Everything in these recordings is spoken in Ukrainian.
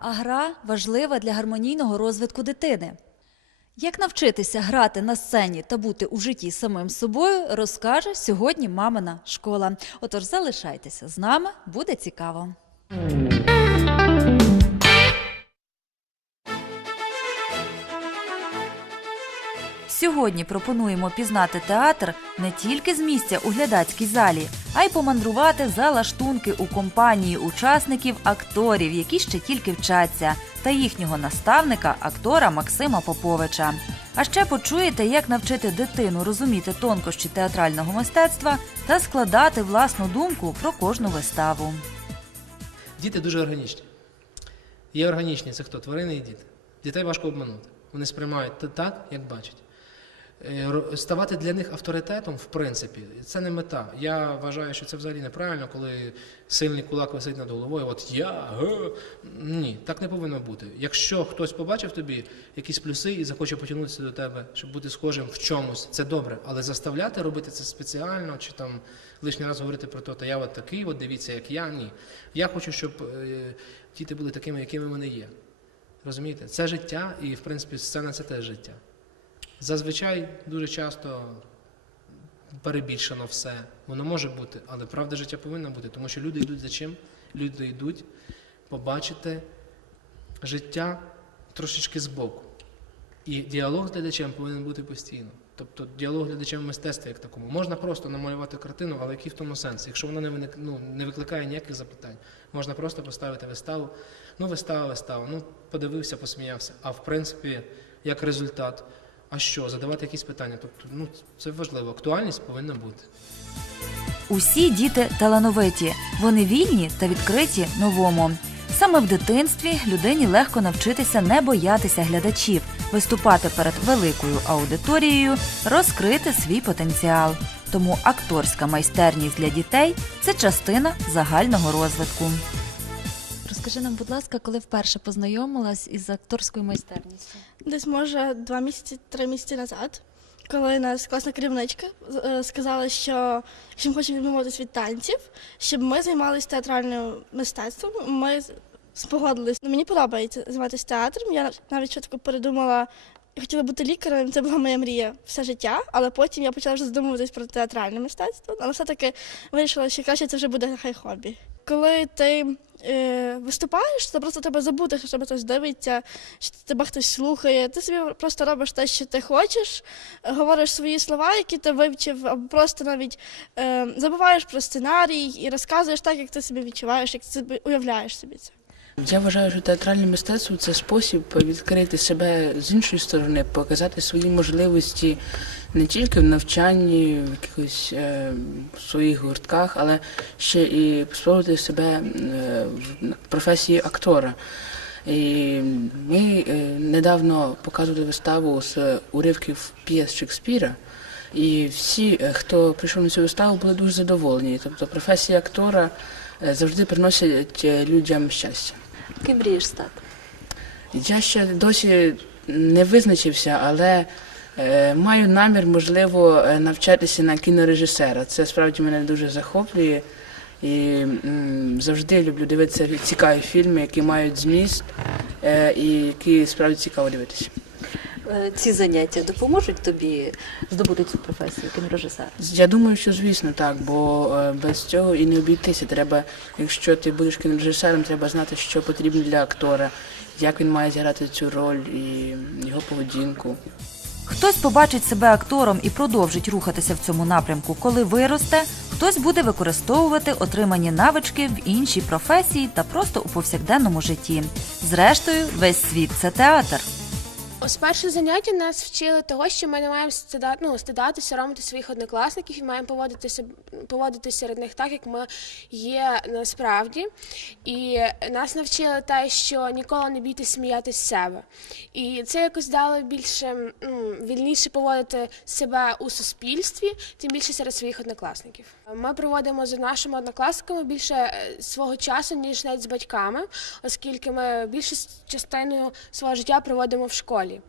а гра важлива для гармонійного розвитку дитини. Як навчитися грати на сцені та бути у житті самим собою, розкаже сьогодні мамина школа. Отож, залишайтеся з нами, буде цікаво. Сьогодні пропонуємо пізнати театр не тільки з місця у глядацькій залі, а й помандрувати за лаштунки у компанії учасників акторів, які ще тільки вчаться, та їхнього наставника, актора Максима Поповича. А ще почуєте, як навчити дитину розуміти тонкощі театрального мистецтва та складати власну думку про кожну виставу. Діти дуже органічні. Є органічні, це хто? Тварини і діти. Дітей важко обманути. Вони сприймають так, як бачать. Е, Ставати для них авторитетом, в принципі, це не мета. Я вважаю, що це взагалі неправильно, коли сильний кулак висить над головою. От я ге. ні, так не повинно бути. Якщо хтось побачив тобі якісь плюси і захоче потягнутися до тебе, щоб бути схожим в чомусь, це добре. Але заставляти робити це спеціально чи там лишній раз говорити про те, то я от такий, от дивіться, як я. Ні. Я хочу, щоб е, діти були такими, якими вони є. Розумієте? Це життя, і в принципі сцена це теж життя. Зазвичай дуже часто перебільшено все. Воно може бути, але правда життя повинна бути, тому що люди йдуть за чим? Люди йдуть побачити життя трошечки збоку. І діалог з глядачем повинен бути постійно. Тобто діалог глядачем в як такому. Можна просто намалювати картину, але який в тому сенс? Якщо вона не, виник, ну, не викликає ніяких запитань, можна просто поставити виставу. Ну, вистава, вистава. Ну, подивився, посміявся. А в принципі, як результат, а що? Задавати якісь питання. Тобто, ну, це важливо. Актуальність повинна бути. Усі діти талановиті, вони вільні та відкриті новому. Саме в дитинстві людині легко навчитися не боятися глядачів, виступати перед великою аудиторією, розкрити свій потенціал. Тому акторська майстерність для дітей це частина загального розвитку. Розкажи нам, будь ласка, коли вперше познайомилась із акторською майстерністю? Десь може два місяці, три місяці назад, коли нас класна керівничка е, сказала, що якщо ми хочемо відмовитись від танців, щоб ми займалися театральним мистецтвом, ми спогодились. Ну, мені подобається займатися театром. Я навіть чітко передумала. Я хотіла бути лікарем, це була моя мрія все життя, але потім я почала вже задумуватись про театральне мистецтво, але все-таки вирішила, що краще це вже буде нехай хобі. Коли ти е, виступаєш, це просто треба забути, що тебе хтось дивиться, що тебе хтось слухає. Ти собі просто робиш те, що ти хочеш, говориш свої слова, які ти вивчив, або просто навіть е, забуваєш про сценарій і розказуєш так, як ти собі відчуваєш, як ти собі уявляєш собі це. Я вважаю, що театральне мистецтво це спосіб відкрити себе з іншої сторони, показати свої можливості не тільки в навчанні, в якихось е, своїх гуртках, але ще і спробувати себе е, в професії актора. І ми е, недавно показували виставу з уривків п'єс Шекспіра. І всі, е, хто прийшов на цю виставу, були дуже задоволені. Тобто професія актора завжди приносить людям щастя. Ким мрієш стати? Я ще досі не визначився, але е, маю намір, можливо, е, навчатися на кінорежисера. Це справді мене дуже захоплює. І м, завжди люблю дивитися цікаві фільми, які мають зміст е, і які справді цікаво дивитися. Е, ці заняття допоможуть тобі здобути цю професію кінорежисера? Я думаю, що звісно так, бо е, без цього і не обійтися. Треба, якщо ти будеш кінорежисером, треба знати, що потрібно для актора, як він має зіграти цю роль і його поведінку. Хтось побачить себе актором і продовжить рухатися в цьому напрямку, коли виросте, хтось буде використовувати отримані навички в іншій професії та просто у повсякденному житті. Зрештою, весь світ це театр. Ось перше заняття нас вчили того, що ми не маємо стида, ну, стидати, соромити своїх однокласників і маємо поводитися, поводитися серед них так, як ми є насправді. І нас навчили те, що ніколи не бійтесь сміятися з себе. І це якось дало більше ну, вільніше поводити себе у суспільстві, тим більше серед своїх однокласників. Ми проводимо з нашими однокласниками більше е, свого часу, ніж навіть з батьками, оскільки ми більшу частину свого життя проводимо в школі.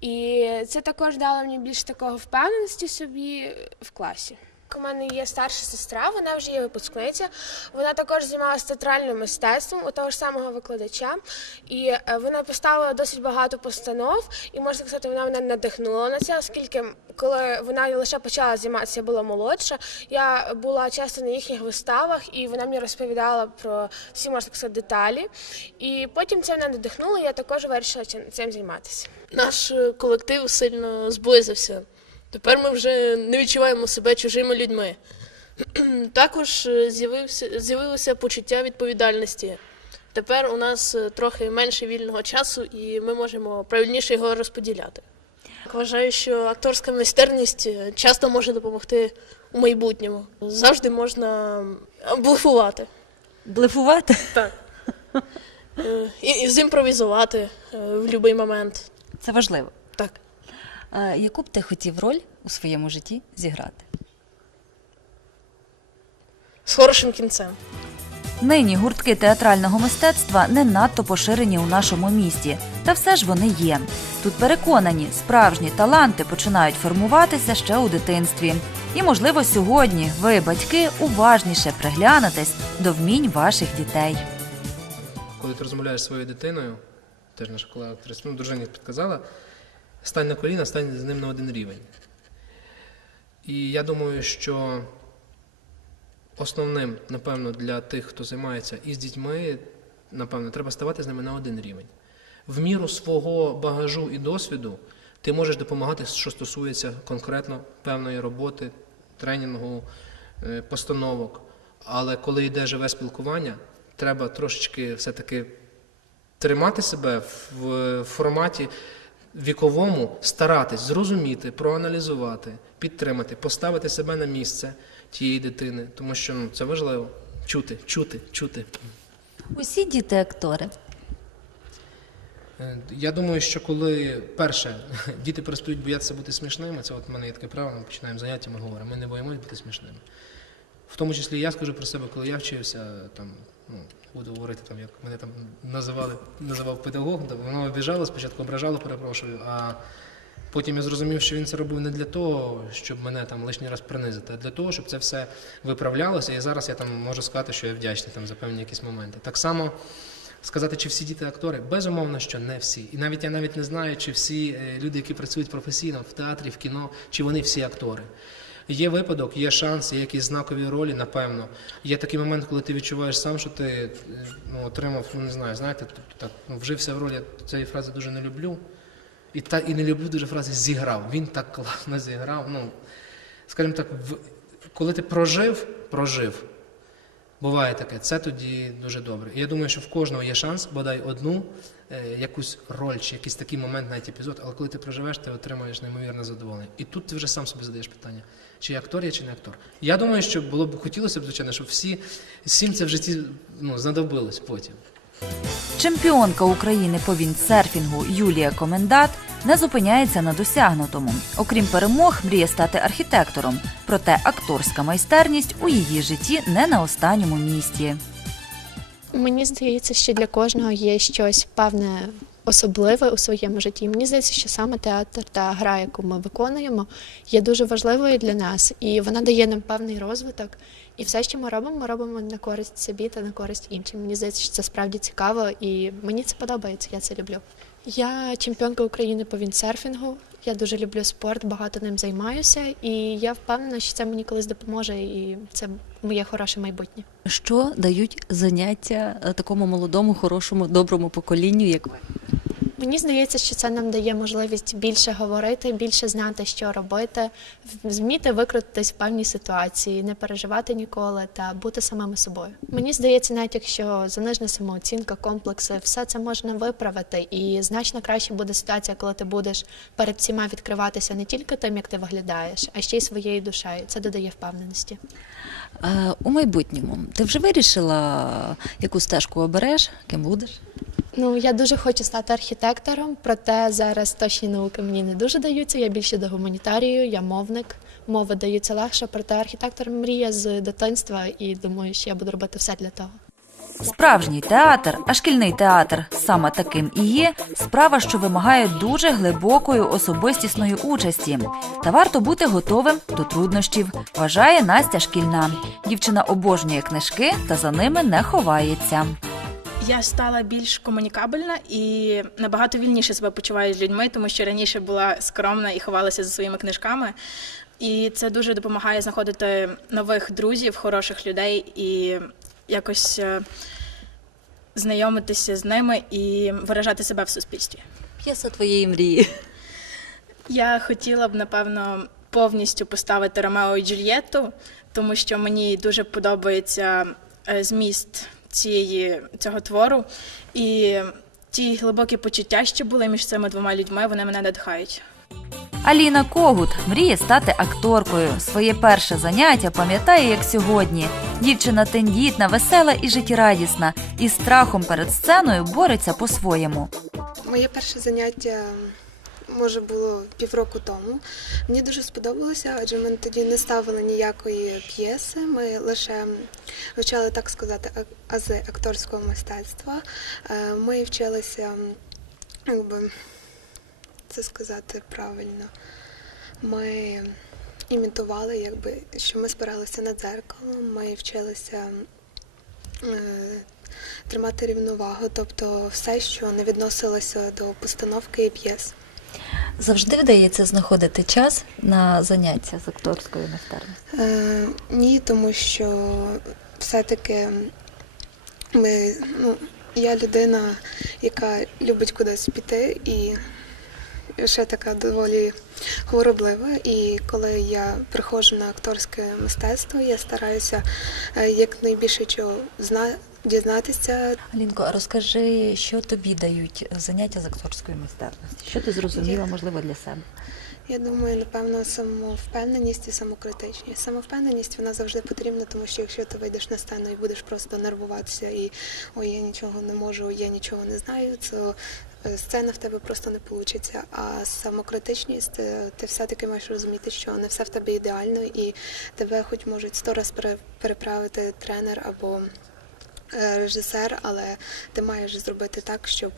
І це також дало мені більше такого впевненості собі в класі. У мене є старша сестра, вона вже є випускниця. Вона також займалася театральним мистецтвом у того ж самого викладача. І е, вона поставила досить багато постанов, і можна сказати, вона мене надихнула на це, оскільки коли вона лише почала займатися, була молодша. Я була часто на їхніх виставах, і вона мені розповідала про всі можна сказати деталі. І потім це мене надихнуло. і Я також вирішила цим- цим займатися. Наш е, колектив сильно зблизився. Тепер ми вже не відчуваємо себе чужими людьми. Також е, з'явилося почуття відповідальності. Тепер у нас е, трохи менше вільного часу, і ми можемо правильніше його розподіляти. Вважаю, що акторська майстерність е, часто може допомогти у майбутньому. Завжди можна блефувати. Блефувати? Так. І, і зімпровізувати в будь-який момент. Це важливо. Так. Яку б ти хотів роль у своєму житті зіграти? З хорошим кінцем. Нині гуртки театрального мистецтва не надто поширені у нашому місті, та все ж вони є. Тут переконані, справжні таланти починають формуватися ще у дитинстві. І, можливо, сьогодні ви, батьки, уважніше приглянетесь до вмінь ваших дітей. Коли ти розмовляєш зі своєю дитиною, теж наша колега актриса, ну, дружині підказала, стань на коліна, стань з ним на один рівень. І я думаю, що основним, напевно, для тих, хто займається із дітьми, напевно, треба ставати з ними на один рівень. В міру свого багажу і досвіду ти можеш допомагати, що стосується конкретно певної роботи, тренінгу, е, постановок. Але коли йде живе спілкування, треба трошечки все-таки тримати себе в форматі віковому, старатись зрозуміти, проаналізувати, підтримати, поставити себе на місце тієї дитини, тому що ну, це важливо. Чути, чути, чути. Усі діти актори. Е, Я думаю, що коли перше діти перестають боятися бути смішними, це от в мене є таке правило, ми починаємо заняття, ми говоримо, ми не боїмося бути смішними. В тому числі я скажу про себе, коли я вчився, там, ну, буду говорити, там, як мене там називали, називав педагог, воно обіжало, спочатку ображало, перепрошую, а потім я зрозумів, що він це робив не для того, щоб мене там лишній раз принизити, а для того, щоб це все виправлялося. І зараз я там можу сказати, що я вдячний там, за певні якісь моменти. Так само сказати, чи всі діти актори, безумовно, що не всі. І навіть я навіть не знаю, чи всі е, люди, які працюють професійно в театрі, в кіно, чи вони всі актори. Є випадок, є шанс, є якісь знакові ролі, напевно. Є такий момент, коли ти відчуваєш сам, що ти ну, отримав, ну не знаю, знаєте, тобто так ну, вжився в роль, я цієї фрази дуже не люблю. І та і не люблю дуже фрази зіграв. Він так класно зіграв. Ну, скажімо так, в, коли ти прожив, прожив. Буває таке, це тоді дуже добре. І я думаю, що в кожного є шанс, бодай одну е, якусь роль чи якийсь такий момент, навіть епізод, але коли ти проживеш, ти отримаєш неймовірне задоволення. І тут ти вже сам собі задаєш питання, чи актор я, чи не актор. Я думаю, що було б хотілося б, звичайно, щоб всі всім це в житті ну, знадобилось потім. Чемпіонка України по віндсерфінгу Юлія Комендат не зупиняється на досягнутому. Окрім перемог, мріє стати архітектором. Проте акторська майстерність у її житті не на останньому місці. Мені здається, що для кожного є щось певне особливе у своєму житті. Мені здається, що саме театр та гра, яку ми виконуємо, є дуже важливою для нас, і вона дає нам певний розвиток. І все, що ми робимо, ми робимо на користь собі та на користь іншим. Мені здається, що це справді цікаво, і мені це подобається. Я це люблю. Я чемпіонка України по віндсерфінгу. Я дуже люблю спорт, багато ним займаюся, і я впевнена, що це мені колись допоможе, і це моє хороше майбутнє. Що дають заняття е, такому молодому, хорошому, доброму поколінню, як ви? Мені здається, що це нам дає можливість більше говорити, більше знати, що робити, вміти викрутитись в певній ситуації, не переживати ніколи та бути самими собою. Мені здається, навіть якщо занижена самооцінка, комплекси, все це можна виправити, і значно краще буде ситуація, коли ти будеш перед всіма відкриватися не тільки тим, як ти виглядаєш, а ще й своєю душею. Це додає впевненості. Е, У майбутньому ти вже вирішила, яку стежку обереш, ким будеш? Ну, я дуже хочу стати архітектором, проте зараз точні науки мені не дуже даються. Я більше до гуманітарію, я мовник. Мови даються легше, проте архітектор мріє з дитинства і думаю, що я буду робити все для того. Справжній театр, а шкільний театр саме таким і є справа, що вимагає дуже глибокої особистісної участі. Та варто бути готовим до труднощів, вважає Настя Шкільна. Дівчина обожнює книжки та за ними не ховається. Я стала більш комунікабельна і набагато вільніше себе почуваю з людьми, тому що раніше була скромна і ховалася за своїми книжками. І це дуже допомагає знаходити нових друзів, хороших людей і якось е, знайомитися з ними і виражати себе в суспільстві. П'єса твоєї мрії. Я хотіла б, напевно, повністю поставити Ромео і Джульєтту, тому що мені дуже подобається е, зміст цієї, цього твору. І ті глибокі почуття, що були між цими двома людьми, вони мене надихають. Аліна Когут мріє стати акторкою. Своє перше заняття пам'ятає як сьогодні. Дівчина тендітна, весела і життєрадісна, і страхом перед сценою бореться по-своєму. Моє перше заняття може було півроку тому. Мені дуже сподобалося, адже ми тоді не ставили ніякої п'єси. Ми лише вивчали, так сказати, ази акторського мистецтва. Е, Ми вчилися, якби це сказати правильно. Ми імітували, якби, що ми спиралися на дзеркало, ми вчилися е, тримати рівновагу, тобто все, що не відносилося до постановки і п'єс. Завжди вдається знаходити час на заняття з акторської майстерності. Е, ні, тому що все-таки ми, ну, я людина, яка любить кудись піти і ще така доволі хвороблива. І коли я приходжу на акторське мистецтво, я стараюся е, якнайбільше чого зна- дізнатися, Алінко, а розкажи, що тобі дають заняття з акторської майстерності? Що ти зрозуміла, можливо, для себе? Я думаю, напевно, самовпевненість і самокритичність. Самовпевненість вона завжди потрібна, тому що якщо ти вийдеш на сцену і будеш просто нервуватися і ой, я нічого не можу, я нічого не знаю, то е, сцена в тебе просто не вийде. А самокритичність е, ти все-таки маєш розуміти, що не все в тебе ідеально, і тебе хоч можуть сто раз пере- переправити тренер або режисер, але ти маєш зробити так, щоб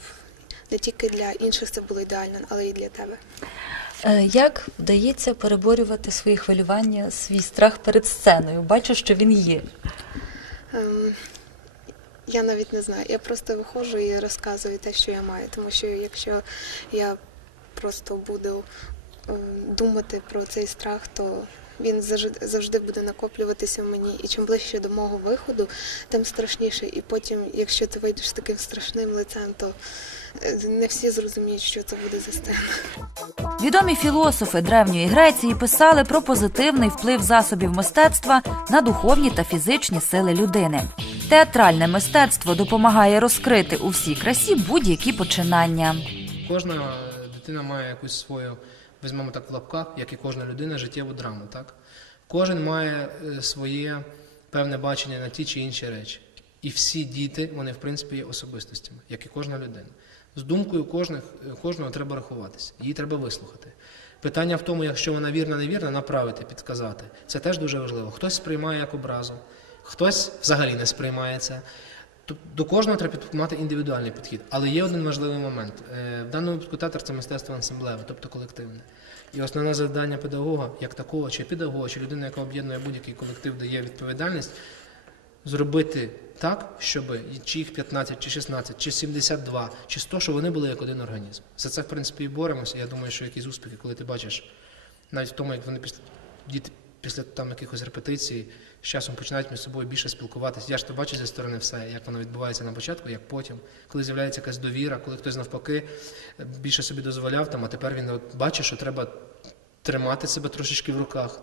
не тільки для інших це було ідеально, але й для тебе. Е, Як вдається переборювати свої хвилювання, свій страх перед сценою? Бачу, що він є. Ем, я навіть не знаю. Я просто виходжу і розказую те, що я маю. Тому що якщо я просто буду ем, думати про цей страх, то він завжди, завжди буде накоплюватися в мені. І чим ближче до мого виходу, тим страшніше. І потім, якщо ти вийдеш з таким страшним лицем, то е, не всі зрозуміють, що це буде за сцена. Відомі філософи древньої Греції писали про позитивний вплив засобів мистецтва на духовні та фізичні сили людини. Театральне мистецтво допомагає розкрити у всій красі будь-які починання. Кожна дитина має якусь свою, візьмемо так в лапках, як і кожна людина, життєву драму. Так? Кожен має е, своє певне бачення на ті чи інші речі. І всі діти, вони, в принципі, є особистостями, як і кожна людина. З думкою кожних, е, кожного треба рахуватися, її треба вислухати. Питання в тому, якщо вона вірна, невірна, направити, підказати. Це теж дуже важливо. Хтось сприймає як образу, хтось взагалі не сприймає це. До кожного треба мати індивідуальний підхід. Але є один важливий момент. Е, В даному випадку театр це мистецтво ансамблеве, тобто колективне. І основне завдання педагога, як такого, чи педагога, чи людини, яка об'єднує будь-який колектив, дає відповідальність, зробити так, щоб чи їх 15, чи 16, чи 72, чи 100, щоб вони були як один організм. За це, в принципі, і боремося. Я думаю, що якісь успіхи, коли ти бачиш, навіть в тому, як вони після діти після там якихось репетицій з часом починають між собою більше спілкуватися. Я ж то бачу зі сторони все, як воно відбувається на початку, як потім, коли з'являється якась довіра, коли хтось навпаки більше собі дозволяв там, а тепер він от бачить, що треба тримати себе трошечки в руках.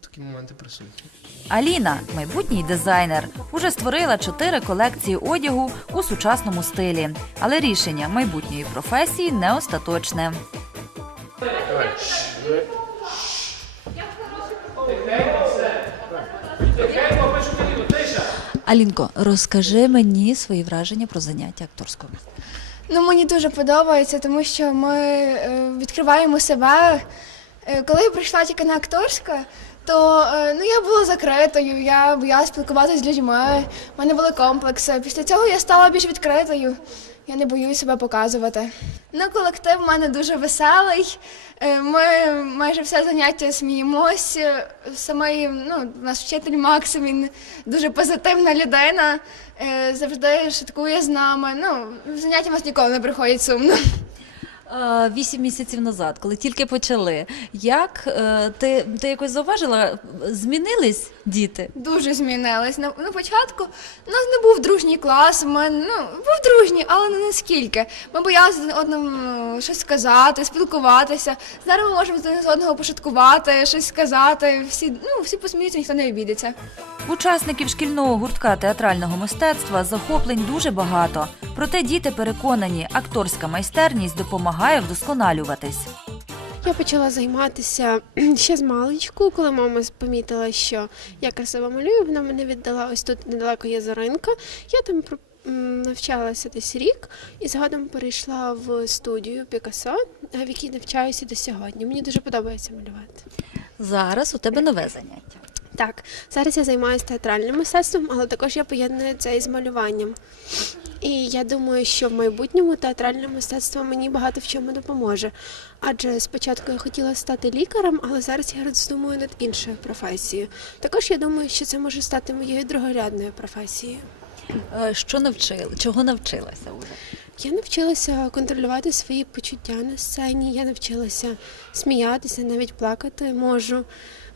Такі моменти присутні. Аліна, майбутній дизайнер, уже створила чотири колекції одягу у сучасному стилі. Але рішення майбутньої професії не остаточне. Алінко, розкажи мені свої враження про заняття акторського. Ну, мені дуже подобається, тому що ми е, відкриваємо себе. Е, коли я прийшла тільки на акторське, то е, ну, я була закритою, я боялася спілкуватися з людьми, в мене були комплекси. Після цього я стала більш відкритою. Я не боюсь себе показувати. Ну, колектив в мене дуже веселий. Е, Ми майже все заняття сміємось. Самий ну, наш вчитель Максим, він дуже позитивна людина, е, завжди шуткує з нами. Ну, заняття у нас ніколи не приходять сумно. Вісім місяців назад, коли тільки почали, як е, ти, ти якось зауважила, змінились діти? Дуже змінились. На, на початку у нас не був дружній клас. Ми ну був дружній, але не наскільки. Ми боялися одному щось сказати, спілкуватися. Зараз ми можемо один з одного пошуткувати, щось сказати. Всі ну всі посміються, ніхто не обідеться. Учасників шкільного гуртка театрального мистецтва захоплень дуже багато. Проте діти переконані, акторська майстерність допомагає вдосконалюватись. Я почала займатися ще з маличку, коли мама помітила, що я красиво малюю, вона мене віддала ось тут недалеко є Зоринка. Я там навчалася десь рік і згодом перейшла в студію Пікассо, в якій навчаюся до сьогодні. Мені дуже подобається малювати. Зараз у тебе нове заняття. Так, зараз я займаюся театральним мистецтвом, але також я поєдную це із малюванням. І я думаю, що в майбутньому театральне мистецтво мені багато в чому допоможе. Адже спочатку я хотіла стати лікарем, але зараз я роздумую над іншою професією. Також я думаю, що це може стати моєю другорядною професією. Е, Що навчили? Чого навчилася вже? Я навчилася контролювати свої почуття на сцені, я навчилася сміятися, навіть плакати можу.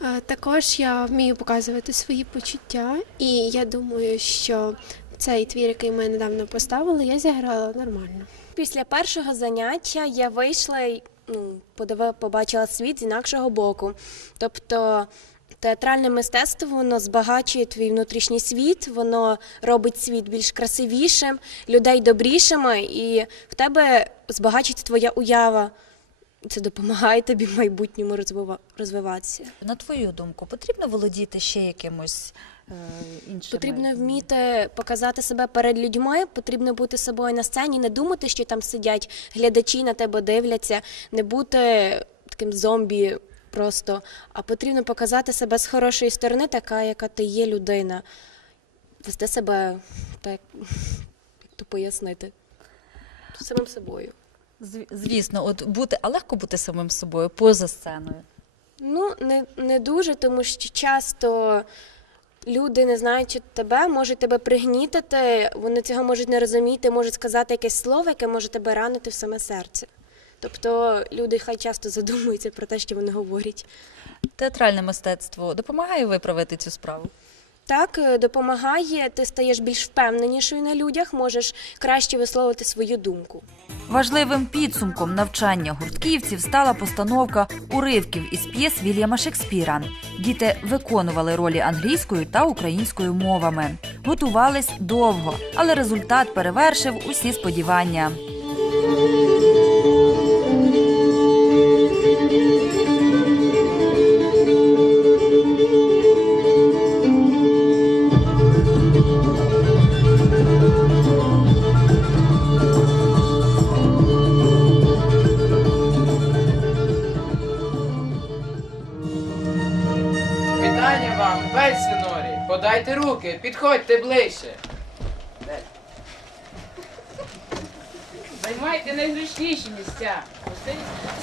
Е, Також я вмію показувати свої почуття, і я думаю, що цей твір, який ми недавно поставили, я зіграла нормально. Після першого заняття я вийшла і ну, подивила, побачила світ з інакшого боку. Тобто театральне мистецтво воно збагачує твій внутрішній світ, воно робить світ більш красивішим, людей добрішими, і в тебе збагачується твоя уява. Це допомагає тобі в майбутньому розвива- розвиватися. На твою думку, потрібно володіти ще якимось е, іншим? Потрібно вміти показати себе перед людьми, потрібно бути собою на сцені, не думати, що там сидять глядачі на тебе дивляться, не бути таким зомбі просто, а потрібно показати себе з хорошої сторони, така, яка ти є людина. Вести себе так, як то пояснити, самим собою. Звісно, от бути, а легко бути самим собою поза сценою. Ну, не, не дуже, тому що часто люди, не знаючи тебе, можуть тебе пригнітити, вони цього можуть не розуміти, можуть сказати якесь слово, яке може тебе ранити в саме серце. Тобто люди хай часто задумуються про те, що вони говорять. Театральне мистецтво допомагає виправити цю справу. Так, е, допомагає, ти стаєш більш впевненішою на людях, можеш краще висловити свою думку. Важливим підсумком навчання гуртківців стала постановка уривків із п'єс Вільяма Шекспіра. Діти виконували ролі англійською та українською мовами. Готувались довго, але результат перевершив усі сподівання. Підходьте ближче. Займайте найзручніші місця.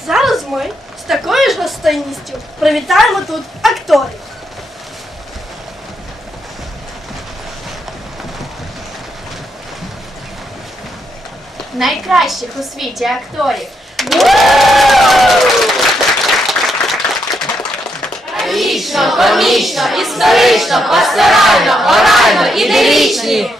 Зараз ми з такою ж гостинністю привітаємо тут акторів. Найкращих у світі акторів. Комічно, історично, пасторально, орально, ідилічні.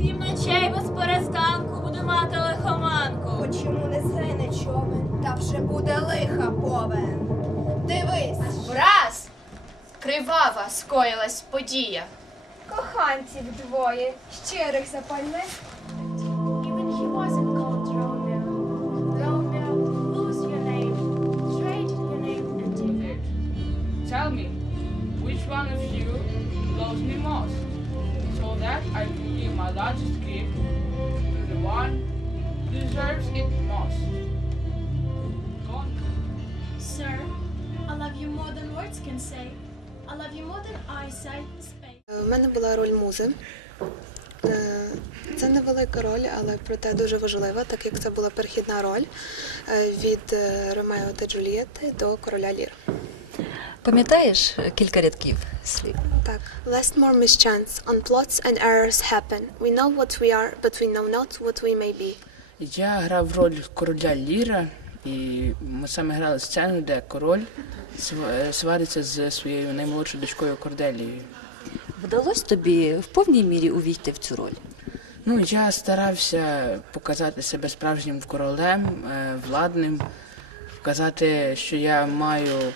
Сім ночей без перестанку буду мати лихоманку. Чому не згине човен, та вже буде лиха повен. Дивись, Враз! Кривава скоїлась подія. Коханців двоє, щирих запальних. One of you loves me most? So that I can give my largest gift to the words it must. Go on. Sir, I love you more than words can say. I love you more than eyesight, space. У мене була роль музи. Е, Це невелика роль, але проте дуже важлива, так як це була перехідна роль е, від е, Ромео та Джульєтти до короля Лір. Пам'ятаєш кілька рядків слів? Так. Lest more mischance, on plots and errors happen. We know what we are, but we know not what we may be. Я грав роль короля Ліра, і ми саме грали сцену, де король е, свариться з своєю наймолодшою дочкою Корделією. Вдалося тобі в повній мірі увійти в цю роль? Ну, я старався показати себе справжнім королем, е, владним, показати, що я маю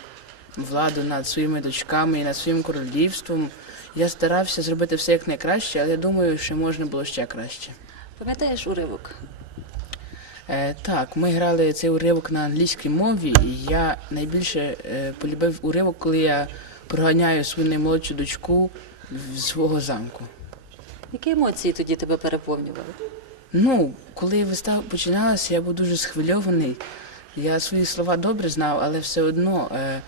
владу над своїми дочками і над своїм королівством. Я старався зробити все як найкраще, але я думаю, що можна було ще краще. Пам'ятаєш уривок? Е, так, ми грали цей уривок на англійській мові, і я найбільше е, полюбив уривок, коли я проганяю свою наймолодшу дочку з свого замку. Які емоції тоді тебе переповнювали? Ну, коли вистава починалася, я був дуже схвильований. Я свої слова добре знав, але все одно е,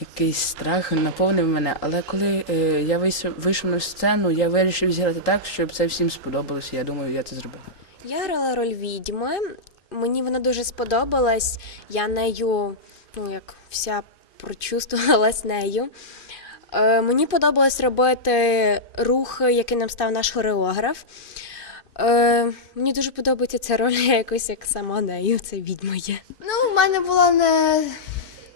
якийсь страх наповнив мене. Але коли е, я вийшов, вийшов на сцену, я вирішив зіграти так, щоб це всім сподобалося. Я думаю, я це зробив. Я грала роль відьми. Мені вона дуже сподобалась. Я нею, ну як вся прочувствувалась нею. Е, мені подобалось робити рухи, які нам став наш хореограф. Е, мені дуже подобається ця роль, я якось як сама нею, це відьма є. Ну, в мене була не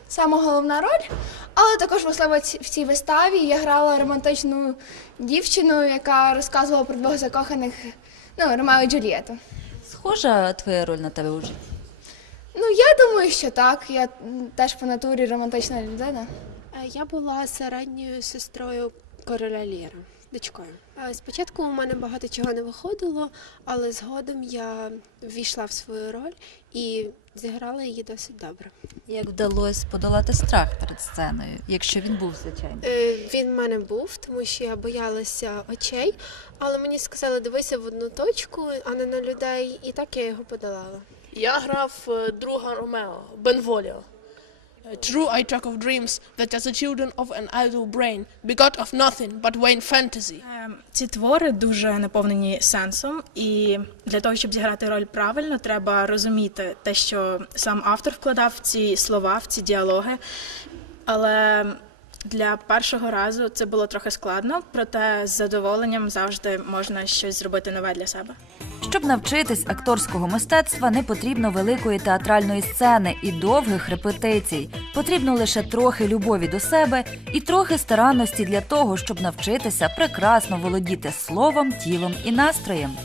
сама головна роль, але також можливо в цій виставі я грала романтичну дівчину, яка розказувала про двох закоханих ну, Ромео і Джульєту. Схожа твоя роль на тебе у житті? Ну, я думаю, що так. Я теж по натурі романтична людина. Е, Я була середньою сестрою короля Ліра, дочкою. Е, Спочатку у мене багато чого не виходило, але згодом я ввійшла в свою роль і зіграла її досить добре. Як вдалося подолати страх перед сценою, якщо він був звичайно? Е, Він в мене був, тому що я боялася очей, але мені сказали, дивися в одну точку, а не на людей, і так я його подолала. Я грав е, друга Ромео, Бенволіо. True I talk of dreams that as the children of an idle brain, begot of nothing but vain fantasy. Ем, Ці твори дуже наповнені сенсом, і для того, щоб зіграти роль правильно, треба розуміти те, що сам автор вкладав в ці слова, в ці діалоги. Але для першого разу це було трохи складно, проте з задоволенням завжди можна щось зробити нове для себе. Щоб навчитись акторського мистецтва, не потрібно великої театральної сцени і довгих репетицій. Потрібно лише трохи любові до себе і трохи старанності для того, щоб навчитися прекрасно володіти словом, тілом і настроєм.